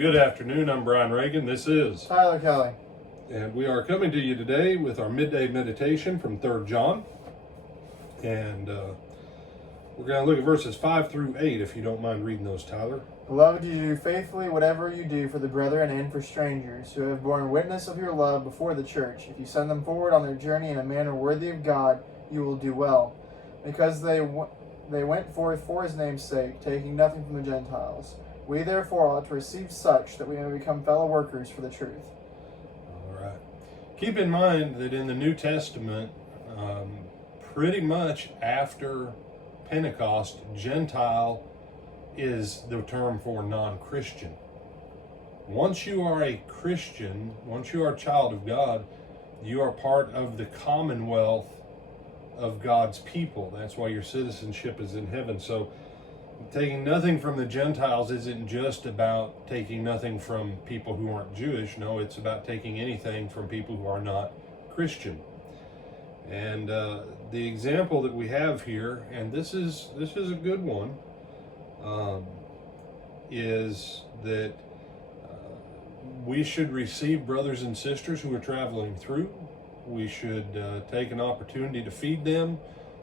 Good afternoon, I'm Brian Reagan. This is Tyler Kelly. And we are coming to you today with our midday meditation from 3 John. And we're going to look at verses 5 through 8, if you don't mind reading those, Tyler. Beloved, you do faithfully whatever you do for the brethren and for strangers, who have borne witness of your love before the church. If you send them forward on their journey in a manner worthy of God, you will do well, because they went forth for his name's sake, taking nothing from the Gentiles. We therefore ought to receive such, that we may become fellow workers for the truth. All right. Keep in mind that in the New Testament, pretty much after Pentecost, Gentile is the term for non-Christian. Once you are a Christian, once you are a child of God, you are part of the commonwealth of God's people. That's why your citizenship is in heaven. So taking nothing from the Gentiles isn't just about taking nothing from people who aren't Jewish. No, it's about taking anything from people who are not Christian. And the example that we have here, and this is a good one, is that we should receive brothers and sisters who are traveling through. We should take an opportunity to feed them,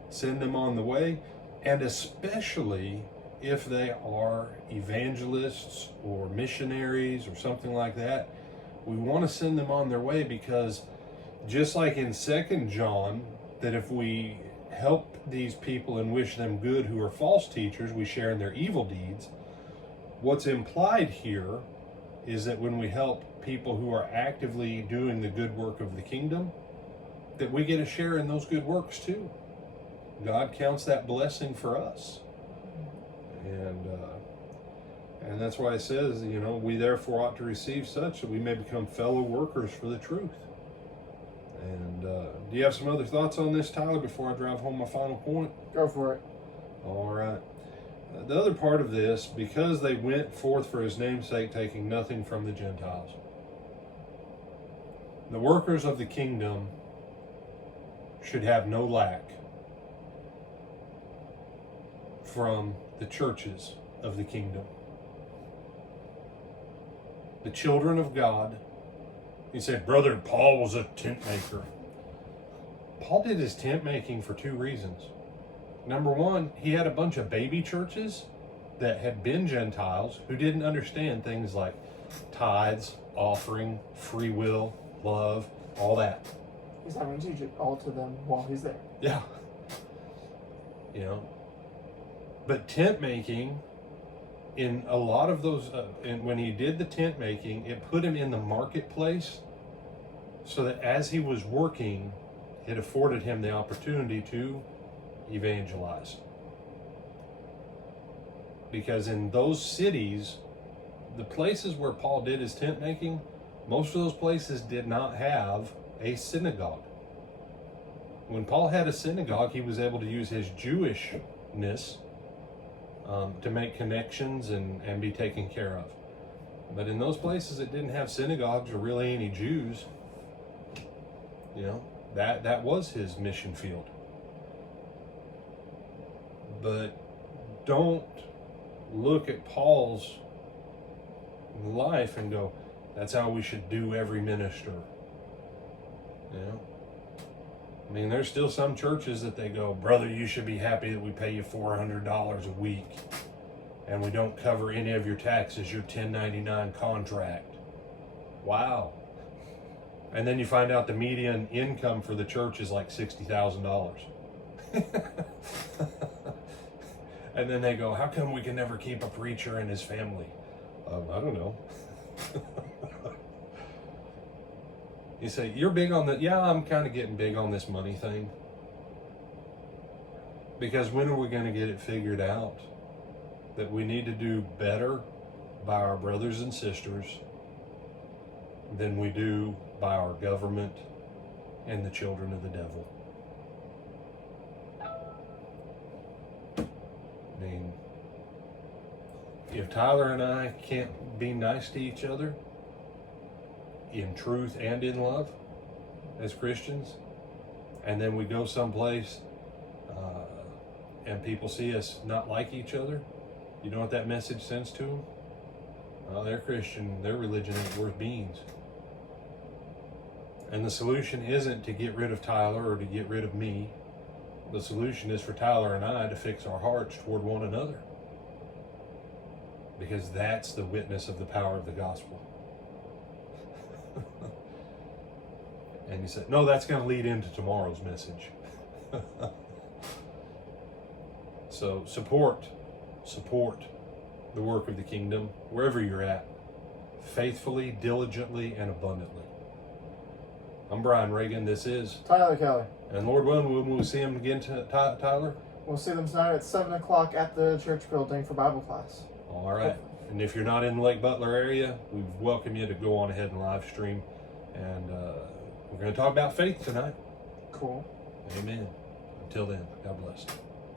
send them on the way, and especially if they are evangelists or missionaries or something like that, we want to send them on their way, because just like in 2 John, that if we help these people and wish them good who are false teachers, we share in their evil deeds. What's implied here is that when we help people who are actively doing the good work of the kingdom, that we get a share in those good works too. God counts that blessing for us. And that's why it says, we therefore ought to receive such, that we may become fellow workers for the truth. And do you have some other thoughts on this, Tyler, before I drive home my final point? Go for it. All right. The other part of this, because they went forth for his name's sake, taking nothing from the Gentiles. The workers of the kingdom should have no lack from the churches of the kingdom. The children of God. He said, Brother Paul was a tent maker. Paul did his tent making for two reasons. Number one, he had a bunch of baby churches that had been Gentiles who didn't understand things like tithes, offering, free will, love, all that. He's having to teach it all to them while he's there. Yeah. But tent making, in a lot of those, and when he did the tent making, it put him in the marketplace, so that as he was working, it afforded him the opportunity to evangelize. Because in those cities, the places where Paul did his tent making, most of those places did not have a synagogue. When Paul had a synagogue, he was able to use his Jewishness to make connections and be taken care of. But in those places that didn't have synagogues or really any Jews, that was his mission field. But don't look at Paul's life and go, that's how we should do every minister. I mean, there's still some churches that they go, brother, you should be happy that we pay you $400 a week and we don't cover any of your taxes, your 1099 contract. Wow. And then you find out the median income for the church is like $60,000. And then they go, how come we can never keep a preacher and his family? I don't know. You say, you're big on that. Yeah, I'm kind of getting big on this money thing. Because when are we going to get it figured out that we need to do better by our brothers and sisters than we do by our government and the children of the devil? I mean, if Tyler and I can't be nice to each other in truth and in love as Christians, and then we go someplace and people see us not like each other, you know what that message sends to them? Well, they're Christian. Their religion ain't worth beans. And the solution isn't to get rid of Tyler or to get rid of me. The solution is for Tyler and I to fix our hearts toward one another. Because that's the witness of the power of the gospel. And he said, no, that's going to lead into tomorrow's message. So support the work of the kingdom wherever you're at, faithfully, diligently, and abundantly. I'm Brian Reagan. This is Tyler Kelly. And Lord willing, when will we see him again, Tyler? We'll see them tonight at 7 o'clock at the church building for Bible class. All right. And if you're not in the Lake Butler area, we welcome you to go on ahead and live stream. And we're going to talk about faith tonight. Cool. Amen. Until then, God bless.